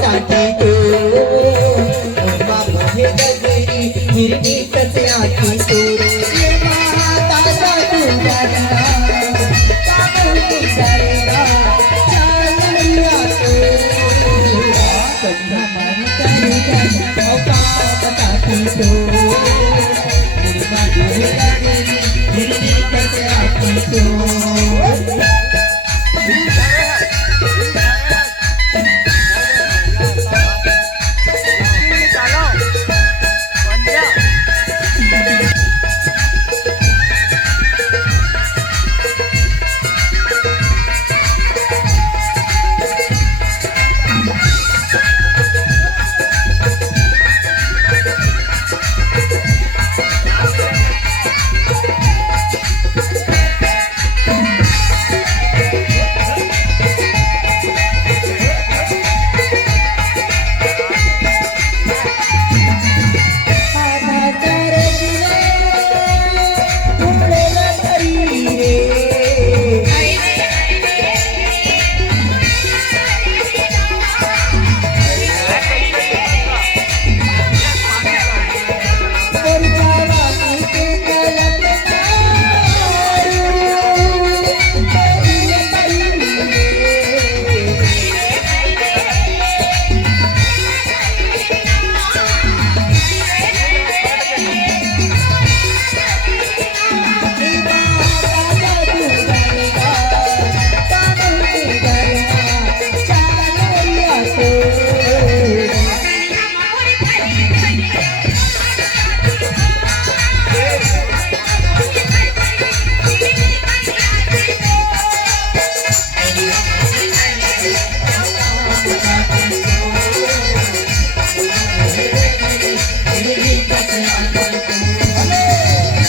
साठी तो बाबा हे गजरी हिरवी कसे आती तो ये माता तू जाना कामोली करेगा चालूया तो कन्या मारी करेगा औका बताती तो मेरी बाबू हे गजरी हिरवी कसे आती तो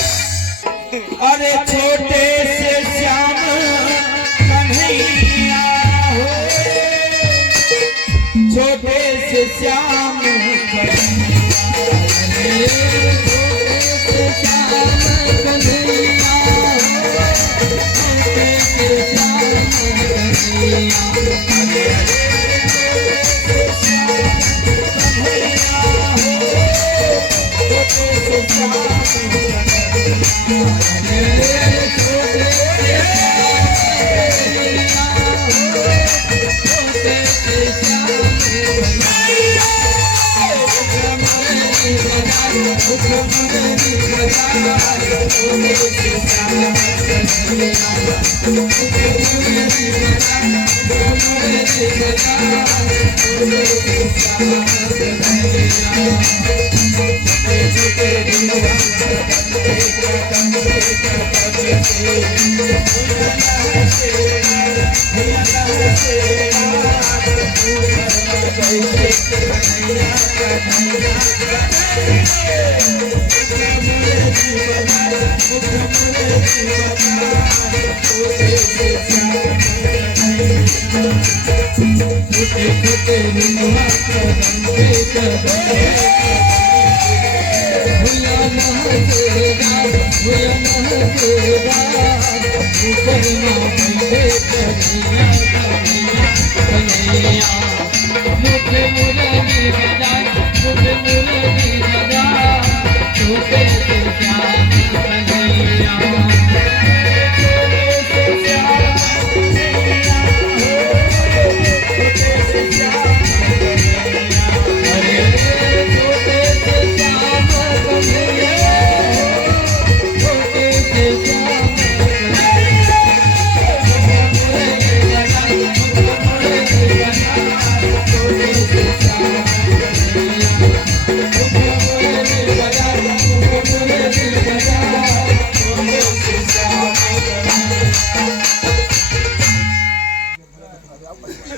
अरे छोटे से श्याम कन्हैया हो, छोटे से श्याम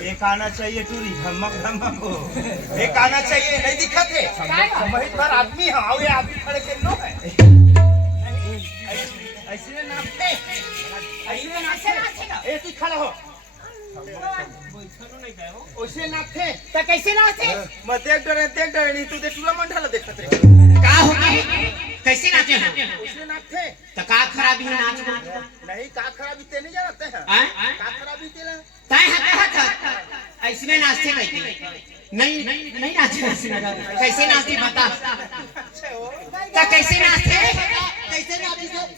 एक आना चाहिए टूरी धमक धमक हो, एक आना चाहिए नहीं दिखत है समझ पर आदमी है आओ ये आदमी खड़े के नो है ऐसे नाचते ऐसे नाचते ए तू खड़ा हो ओसे नाचते तो कैसे नाचते मैं देख डरे नहीं तू दे टूला मंडला देखत रे का हो गए कैसे नाचे हो ओसे नाचते तो का खराबी है नाच नहीं का खराबी ते नहीं जानते हैं हैं का खराबी तेला तय है ऐसे में नाचते कैसे नहीं नहीं नाचते ऐसे ना कैसे नाचते बता तो कैसे नाचते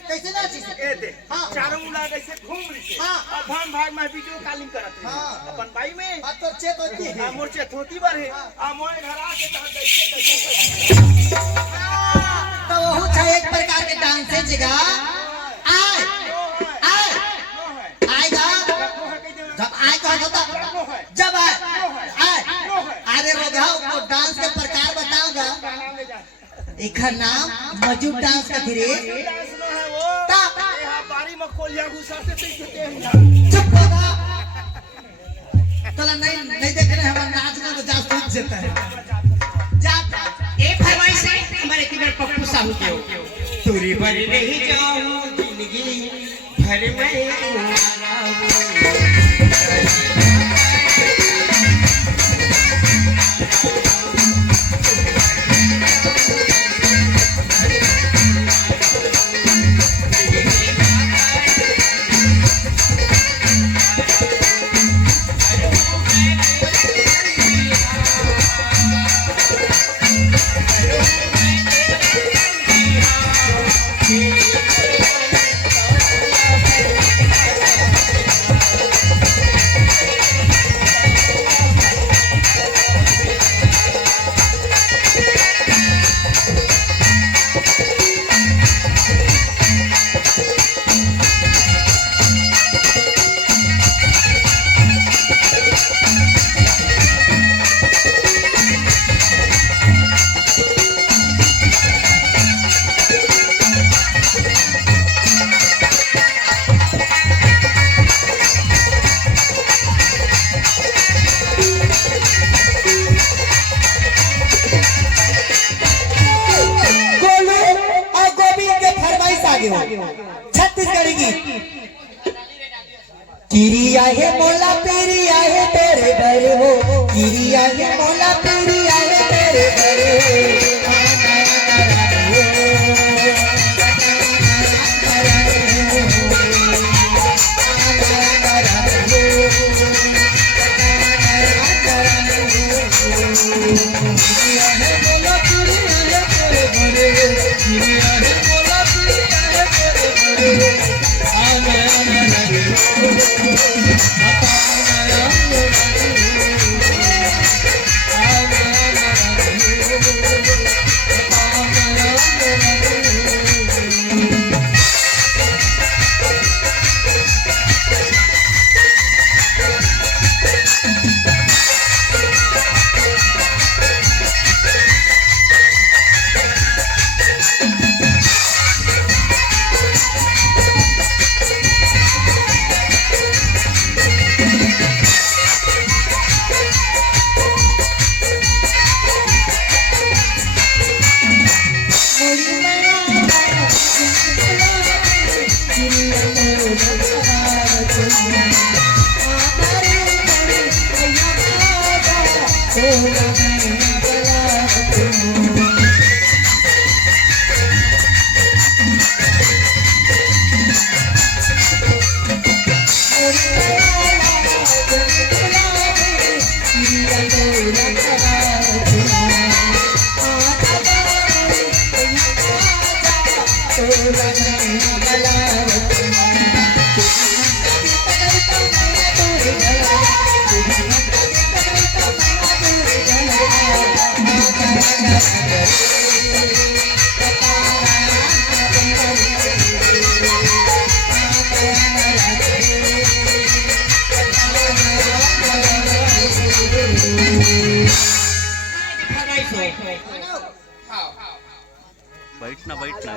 कैसे नाची से ए दे चारों मुला कैसे घूम रही है हाँ। और भान भाग में वीडियो कॉलिंग करत है हाँ। अपन भाई में अब तो चेक होती है आ मोर्चे धोती बर है आ मोए घर आके ता कैसे तो वो था एक प्रकार के डांस है जगह आए आए आएगा जब आए कहा होता जब आए आए अरे रोगाओ को डांस के प्रकार बताऊंगा एक नाम मजूब डांस का धीरे डांस न है वो ता यहाँ बारी में कोलिया घुसा से पीछे हैं चुप होगा तोला नहीं देख रहे हमारा नाच ना तो जास टूट जाता है जाता ए फरमाइश है हमारे की बार पप्पू साहू के तुरी भर नहीं जाऊं जिंदगी भर में छत्तीसगढ़ी की किरिया है मोला पेरिया है तेरे घर हो किरिया है मोला पेरिया है तेरे घर बैठना बैठना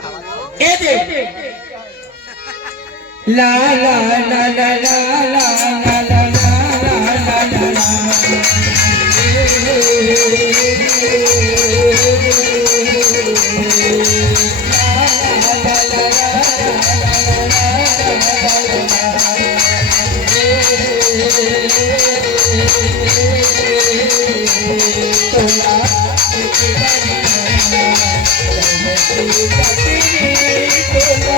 ला ला ला ला ला ला ला ला ला ला ला तोला देखे बड़ी नैना सरवती जाती तोला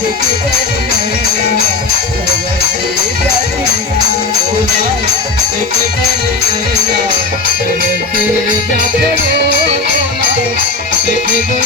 देखे बड़ी नैना सरवती जाती तोला देखे बड़ी नैना सरवती जाती तोला देखे बड़ी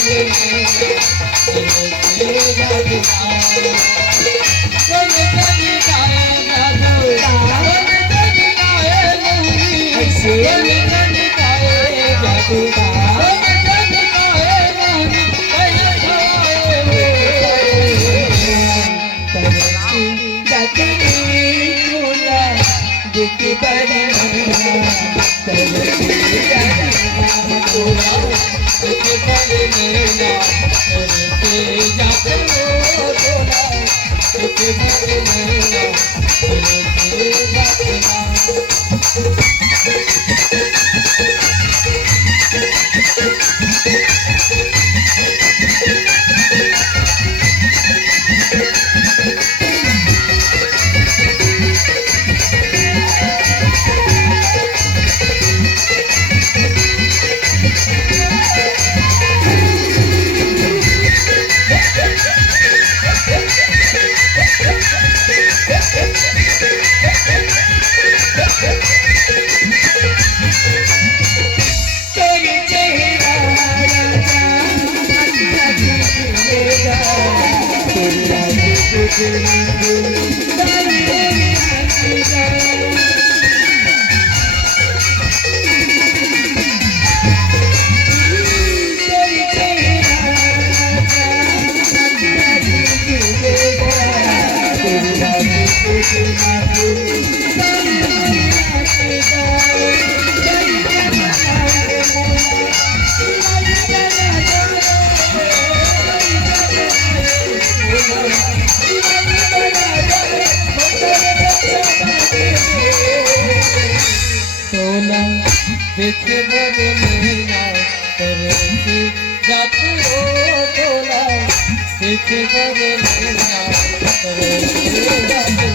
नैना सरवती जाती देखी बड़ी देखे बड़े नैना तरसी जाती हो तोला देखे बड़े नैना तरसी जाती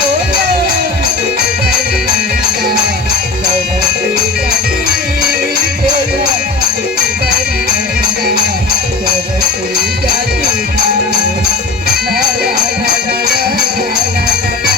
तोला देखे बड़े नैना तरसी जाती तोला देखे बड़े नैना तरसी जाती ला ला ला ला ला ला ला